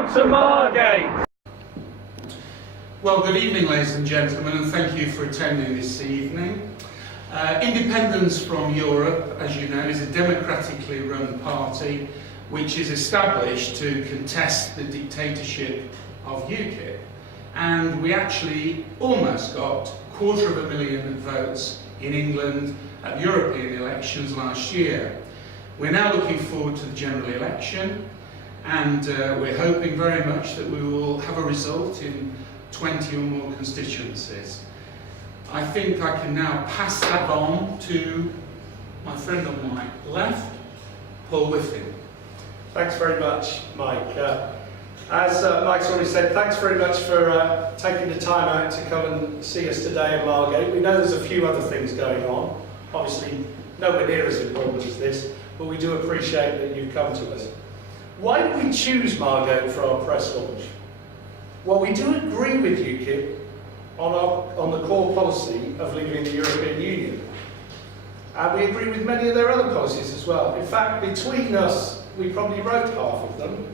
Welcome to Margate! Well, good evening, ladies and gentlemen, and thank you for attending this evening. Independence from Europe, as you know, is a democratically run party which is established to contest the dictatorship of UKIP. And we actually almost got 250,000 votes in England at European elections last year. We're now looking forward to the general election, and we're hoping very much that we will have a result in 20 or more constituencies. I think I can now pass that on to my friend on my left, Paul Wiffen. Thanks very much, Mike. As Mike's already said, thanks very much for taking the time out to come and see us today in Margate. We know there's a few other things going on, obviously nowhere near as important as this, but we do appreciate that you've come to us. Why did we choose Margate for our press launch? Well, we do agree with UKIP on the core policy of leaving the European Union. And we agree with many of their other policies as well. In fact, between us, we probably wrote half of them.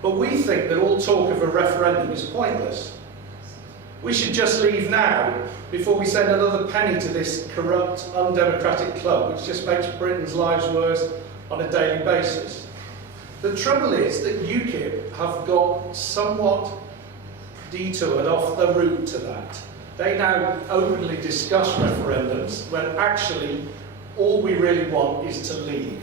But we think that all talk of a referendum is pointless. We should just leave now, before we send another penny to this corrupt, undemocratic club, which just makes Britain's lives worse on a daily basis. The trouble is that UKIP have got somewhat detoured off the route to that. They now openly discuss referendums when actually all we really want is to leave.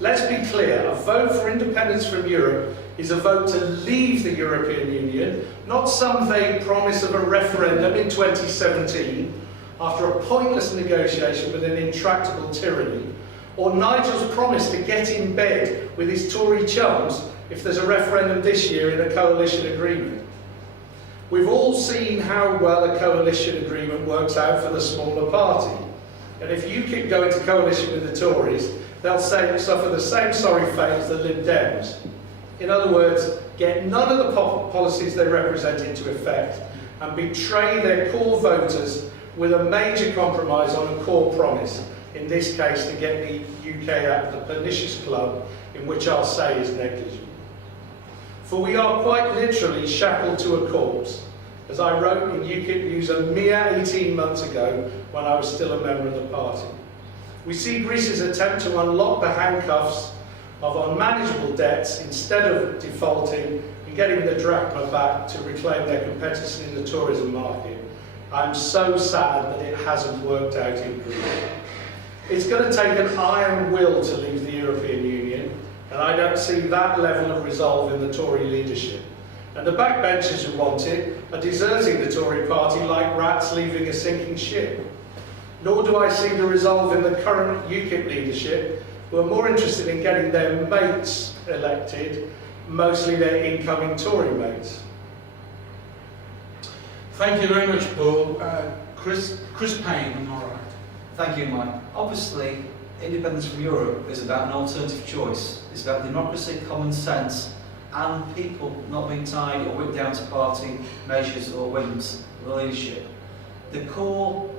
Let's be clear, a vote for independence from Europe is a vote to leave the European Union, not some vague promise of a referendum in 2017 after a pointless negotiation with an intractable tyranny, or Nigel's promise to get in bed with his Tory chums if there's a referendum this year in a coalition agreement. We've all seen how well a coalition agreement works out for the smaller party. And if UKIP go into coalition with the Tories, they'll suffer the same sorry fate as the Lib Dems. In other words, get none of the policies they represent into effect and betray their core voters with a major compromise on a core promise, in this case to get the UK out of the pernicious club in which our say is negligible. For we are quite literally shackled to a corpse, as I wrote in UKIP News a mere 18 months ago when I was still a member of the party. We see Greece's attempt to unlock the handcuffs of unmanageable debts instead of defaulting and getting the drachma back to reclaim their competitors in the tourism market. I'm so sad that it hasn't worked out in Greece. It's going to take an iron will to leave the European Union, and I don't see that level of resolve in the Tory leadership. And the backbenchers who want it are deserting the Tory party like rats leaving a sinking ship. Nor do I see the resolve in the current UKIP leadership, who are more interested in getting their mates elected, mostly their incoming Tory mates. Thank you very much, Paul. Chris Payne, am I right? Thank you, Mike. Obviously, independence from Europe is about an alternative choice. It's about democracy, common sense, and people not being tied or whipped down to party measures or whims of the leadership. The core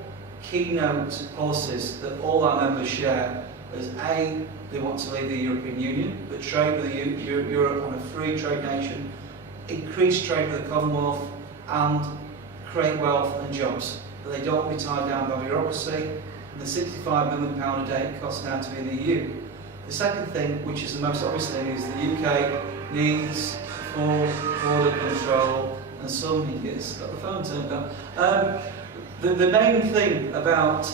keynote policies that all our members share is A, they want to leave the European Union, but trade with Europe on a free trade nation, increase trade with the Commonwealth, and create wealth and jobs. But they don't want to be tied down by bureaucracy and the £65 million a day it costs now to be in the EU. The second thing, which is the most obvious thing, is the UK needs full border control and some idiots got the phone turned on. The main thing about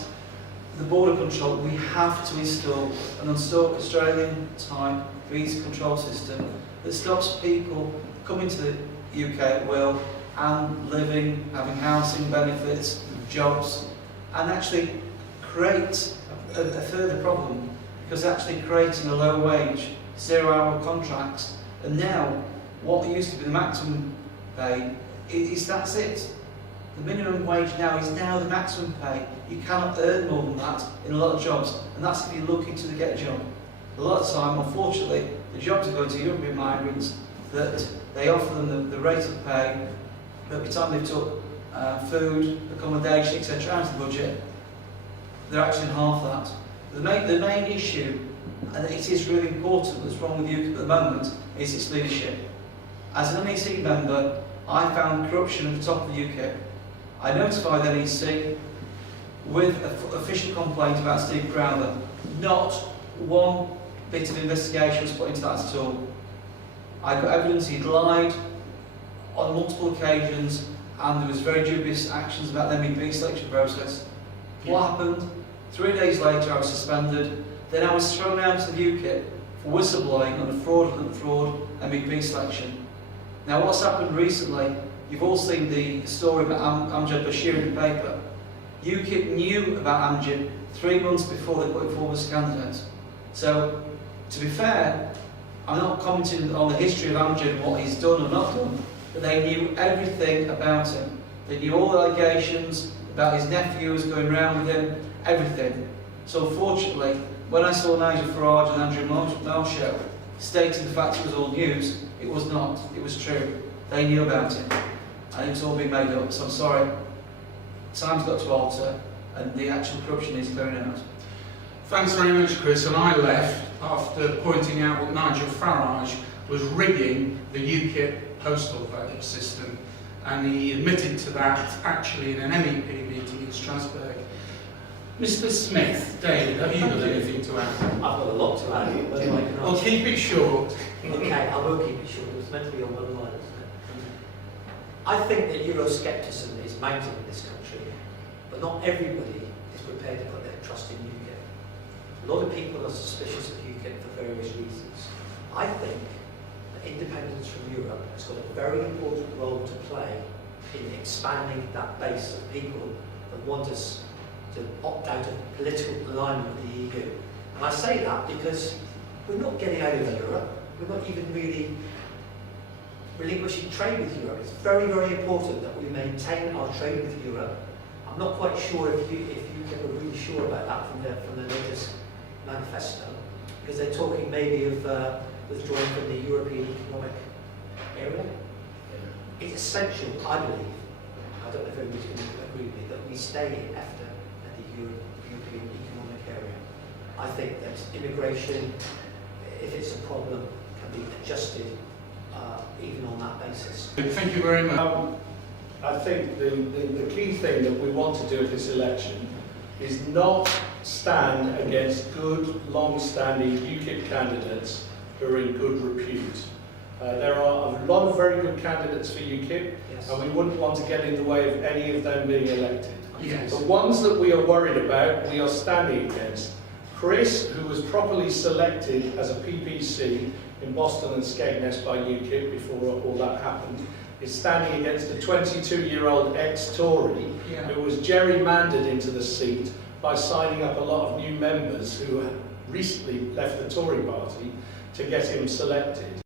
the border control, we have to install an Australian-type visa control system that stops people coming to the UK at will and living, having housing benefits, jobs, and actually create a further problem, because actually creating a low wage, 0-hour contracts, and now what used to be the maximum pay that's it. The minimum wage now is now the maximum pay. You cannot earn more than that in a lot of jobs, and that's if you're looking to get a job. A lot of time, unfortunately, the jobs are going to European migrants that they offer them the rate of pay, but by the time they've took food, accommodation, etc. out of the budget, they're actually half that. The main issue and it is really important. What's wrong with UKIP at the moment is its leadership. As an NEC member, I found corruption at the top of the UKIP. I notified the NEC with an official complaint about Steve Crowther. Not one bit of investigation was put into that at all. I got evidence he'd lied on multiple occasions, and there was very dubious actions about the MEP selection process. What happened? 3 days later I was suspended, then I was thrown out of UKIP for whistleblowing on a fraudulent MEP selection. Now what's happened recently, you've all seen the story about Amjad Bashir in the paper. UKIP knew about Amjad 3 months before they put him forward as a candidate. So, to be fair, I'm not commenting on the history of Amjad and what he's done or not done, but they knew everything about him. They knew all the allegations about his nephew was going around with him, everything. So unfortunately, when I saw Nigel Farage and Andrew Marshall stating the fact it was all news, it was not, it was true. They knew about it, and it was all being made up, so I'm sorry. Time's got to alter, and the actual corruption is clearing out. Thanks very much, Chris. And I left after pointing out that Nigel Farage was rigging the UKIP postal vote system, and he admitted to that actually in an MEP meeting in Strasbourg. Mr. Smith, David, have you got anything to add? I've got a lot to add, whether I can Well, ask. keep it short. Okay, I will keep it short. It was meant to be on one line, isn't it? I think that Euroscepticism is mounting in this country, but not everybody is prepared to put their trust in UKIP. A lot of people are suspicious of UKIP for various reasons. I think that independence from Europe has got a very important role to play in expanding that base of people that want us to opt out of political alignment with the EU. And I say that because we're not getting out of Europe, we're not even really relinquishing trade with Europe. It's very, very important that we maintain our trade with Europe. I'm not quite sure if you are really sure about that from the latest manifesto, because they're talking maybe of withdrawing from the European Economic Area. It's essential, I believe, I don't know if everybody's going to agree with me, that we stay in EFTA and the European Economic Area. I think that immigration, if it's a problem, can be adjusted even on that basis. Thank you very much. I think the key thing that we want to do at this election is not stand against good, long-standing UKIP candidates who are in good repute. There are a lot of very good candidates for UKIP, Yes. and we wouldn't want to get in the way of any of them being elected. Yes. The ones that we are worried about, we are standing against. Chris, who was properly selected as a PPC in Boston and Skegness by UKIP before all that happened, is standing against a 22-year-old ex-Tory who was gerrymandered into the seat by signing up a lot of new members who had recently left the Tory party to get him selected.